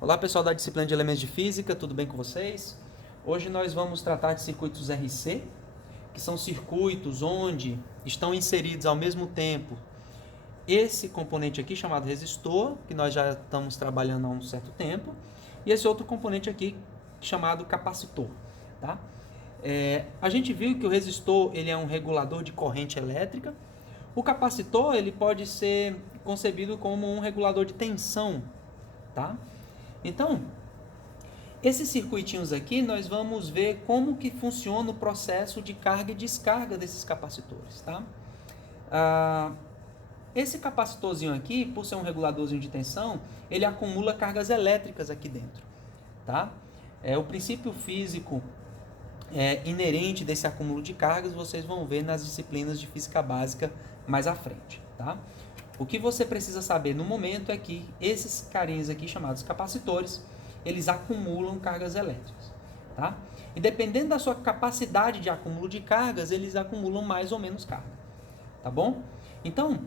Olá pessoal da disciplina de Elementos de Física, tudo bem com vocês? Hoje nós vamos tratar de circuitos RC, que são circuitos onde estão inseridos ao mesmo tempo esse componente aqui chamado resistor, que nós já estamos trabalhando há um certo tempo, e esse outro componente aqui chamado capacitor. Tá? A gente viu que o resistor ele é um regulador de corrente elétrica. O capacitor ele pode ser concebido como um regulador de tensão. Tá? Então, esses circuitinhos aqui, nós vamos ver como que funciona o processo de carga e descarga desses capacitores, tá? Esse capacitorzinho aqui, por ser um reguladorzinho de tensão, ele acumula cargas elétricas aqui dentro, tá? O princípio físico inerente desse acúmulo de cargas, vocês vão ver nas disciplinas de física básica mais à frente, tá? O que você precisa saber no momento é que esses carinhas aqui, chamados capacitores, eles acumulam cargas elétricas, tá? E dependendo da sua capacidade de acúmulo de cargas, eles acumulam mais ou menos carga, tá bom? Então,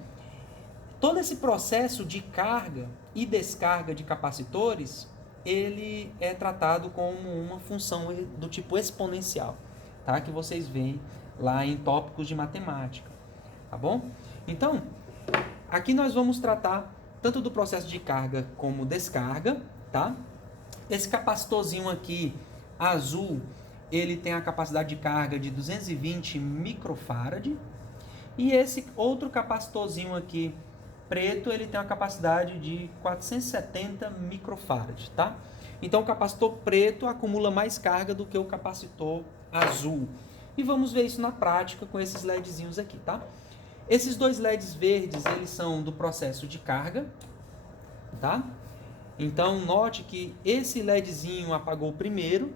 todo esse processo de carga e descarga de capacitores, ele é tratado como uma função do tipo exponencial, tá? Que vocês veem lá em tópicos de matemática, tá bom? Então, aqui nós vamos tratar tanto do processo de carga como descarga, tá? Esse capacitorzinho aqui, azul, ele tem a capacidade de carga de 220 microfarad. E esse outro capacitorzinho aqui, preto, ele tem uma capacidade de 470 microfarad, tá? Então o capacitor preto acumula mais carga do que o capacitor azul. E vamos ver isso na prática com esses LEDzinhos aqui, tá? Esses dois LEDs verdes, eles são do processo de carga, tá? Então, note que esse LEDzinho apagou primeiro,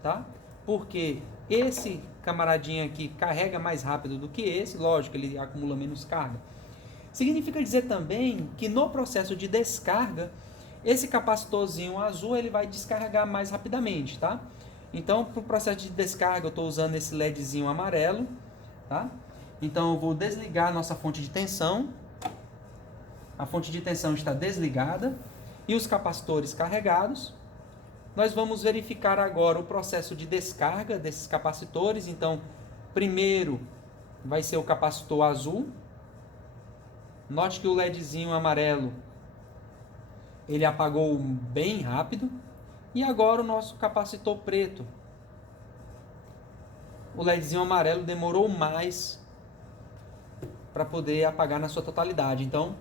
tá? Porque esse camaradinho aqui carrega mais rápido do que esse, lógico, ele acumula menos carga. Significa dizer também que no processo de descarga, esse capacitorzinho azul, ele vai descarregar mais rapidamente, tá? Então, para o processo de descarga, eu estou usando esse LEDzinho amarelo, tá? Então, eu vou desligar a nossa fonte de tensão. A fonte de tensão está desligada e os capacitores carregados. Nós vamos verificar agora o processo de descarga desses capacitores. Então, primeiro vai ser o capacitor azul. Note que o LEDzinho amarelo, ele apagou bem rápido. E agora o nosso capacitor preto. O LEDzinho amarelo demorou mais para poder apagar na sua totalidade. Então,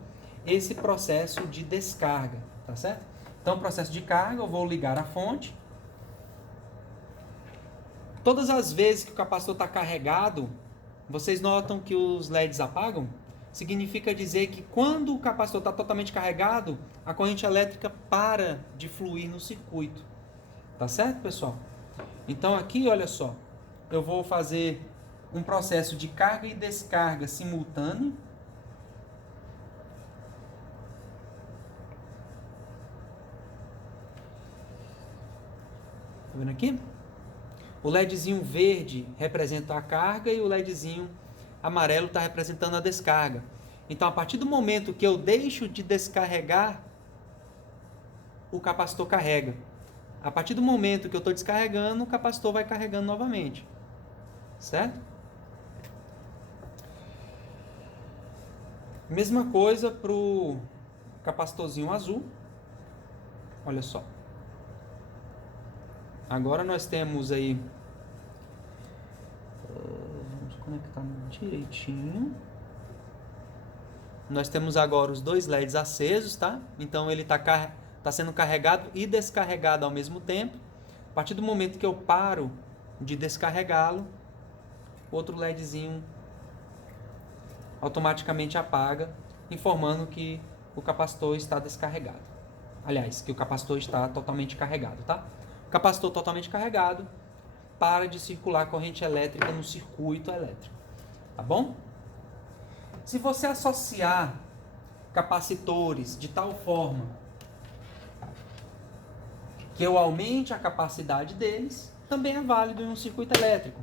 esse processo de descarga, tá certo? Então, processo de carga, eu vou ligar a fonte. Todas as vezes que o capacitor está carregado, vocês notam que os LEDs apagam? Significa dizer que quando o capacitor está totalmente carregado, a corrente elétrica para de fluir no circuito. Tá certo, pessoal? Então, aqui, olha só, eu vou fazer um processo de carga e descarga simultâneo. Tá vendo aqui? O LEDzinho verde representa a carga e o LEDzinho amarelo está representando a descarga. Então, a partir do momento que eu deixo de descarregar, o capacitor carrega. A partir do momento que eu estou descarregando, o capacitor vai carregando novamente. Certo? Mesma coisa para o capacitorzinho azul. Olha só. Agora nós temos aí... Vamos conectar direitinho. Nós temos agora os dois LEDs acesos, tá? Então ele tá sendo carregado e descarregado ao mesmo tempo. A partir do momento que eu paro de descarregá-lo, outro LEDzinho automaticamente apaga, informando que o capacitor está descarregado. Aliás, que o capacitor está totalmente carregado, tá? O capacitor totalmente carregado, para de circular corrente elétrica no circuito elétrico, tá bom? Se você associar capacitores de tal forma que eu aumente a capacidade deles, também é válido em um circuito elétrico.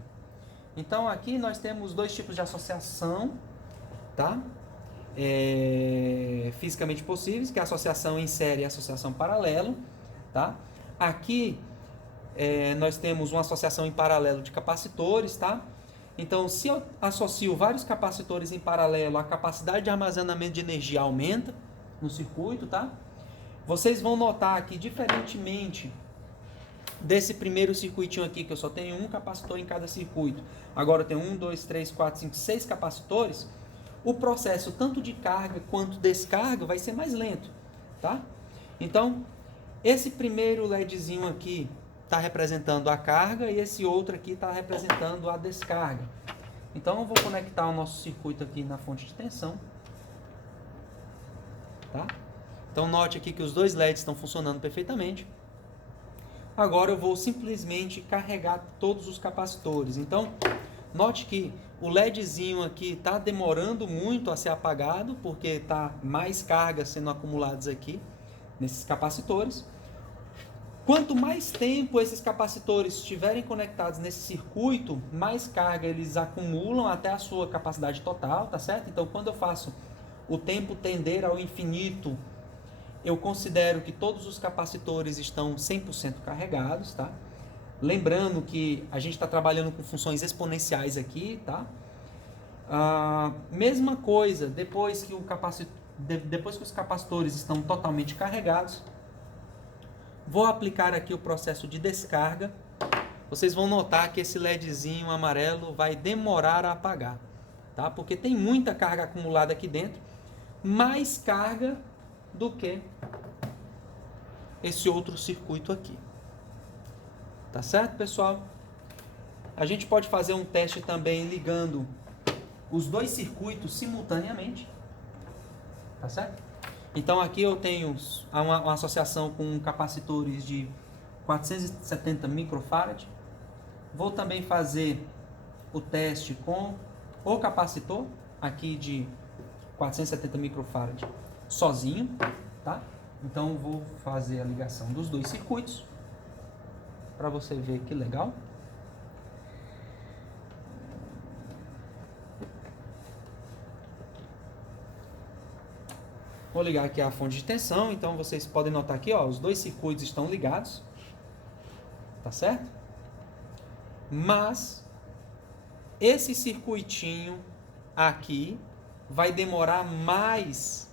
Então aqui nós temos dois tipos de associação, tá? fisicamente possíveis, que é a associação em série e a associação paralelo. Tá? Aqui nós temos uma associação em paralelo de capacitores. Tá? Então, se eu associo vários capacitores em paralelo, a capacidade de armazenamento de energia aumenta no circuito. Tá? Vocês vão notar que, diferentemente desse primeiro circuitinho aqui, que eu só tenho um capacitor em cada circuito, agora eu tenho 1, 2, 3, 4, 5, 6 capacitores, o processo tanto de carga quanto descarga vai ser mais lento. Tá? Então, esse primeiro LEDzinho aqui está representando a carga e esse outro aqui está representando a descarga. Então, eu vou conectar o nosso circuito aqui na fonte de tensão. Tá? Então, note aqui que os dois LEDs estão funcionando perfeitamente. Agora, eu vou simplesmente carregar todos os capacitores. Então, note que o LEDzinho aqui está demorando muito a ser apagado, porque está mais carga sendo acumuladas aqui nesses capacitores. Quanto mais tempo esses capacitores estiverem conectados nesse circuito, mais carga eles acumulam até a sua capacidade total, tá certo? Então, quando eu faço o tempo tender ao infinito, eu considero que todos os capacitores estão 100% carregados, tá? Lembrando que a gente está trabalhando com funções exponenciais aqui, tá? Mesma coisa, depois que os capacitores estão totalmente carregados, vou aplicar aqui o processo de descarga. Vocês vão notar que esse LEDzinho amarelo vai demorar a apagar, tá? Porque tem muita carga acumulada aqui dentro, mais carga do que esse outro circuito aqui. Tá certo, pessoal? A gente pode fazer um teste também ligando os dois circuitos simultaneamente. Tá certo? Então aqui eu tenho uma associação com capacitores de 470 microfarad. Vou também fazer o teste com o capacitor aqui de 470 microfarad sozinho, tá? Então vou fazer a ligação dos dois circuitos para você ver que legal. Vou ligar aqui a fonte de tensão, então vocês podem notar aqui, ó, os dois circuitos estão ligados, tá certo? Mas esse circuitinho aqui vai demorar mais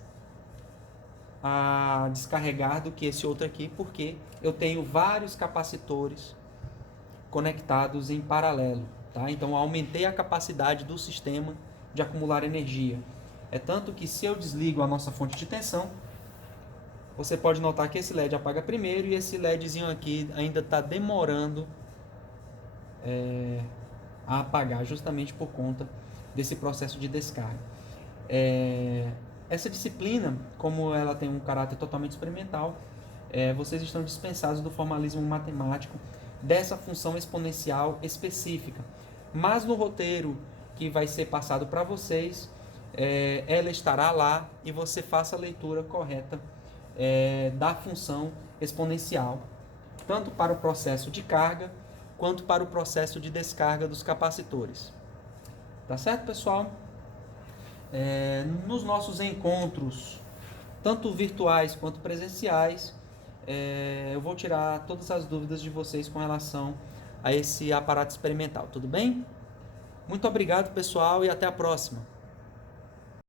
a descarregar do que esse outro aqui, porque eu tenho vários capacitores conectados em paralelo, tá? Então eu aumentei a capacidade do sistema de acumular energia. É tanto que se eu desligo a nossa fonte de tensão, você pode notar que esse LED apaga primeiro e esse LEDzinho aqui ainda está demorando a apagar, justamente por conta desse processo de descarga. Essa disciplina, como ela tem um caráter totalmente experimental, vocês estão dispensados do formalismo matemático dessa função exponencial específica. Mas no roteiro que vai ser passado para vocês, ela estará lá e você faça a leitura correta da função exponencial, tanto para o processo de carga, quanto para o processo de descarga dos capacitores. Tá certo, pessoal? Nos nossos encontros, tanto virtuais quanto presenciais, eu vou tirar todas as dúvidas de vocês com relação a esse aparato experimental, tudo bem? Muito obrigado, pessoal, e até a próxima.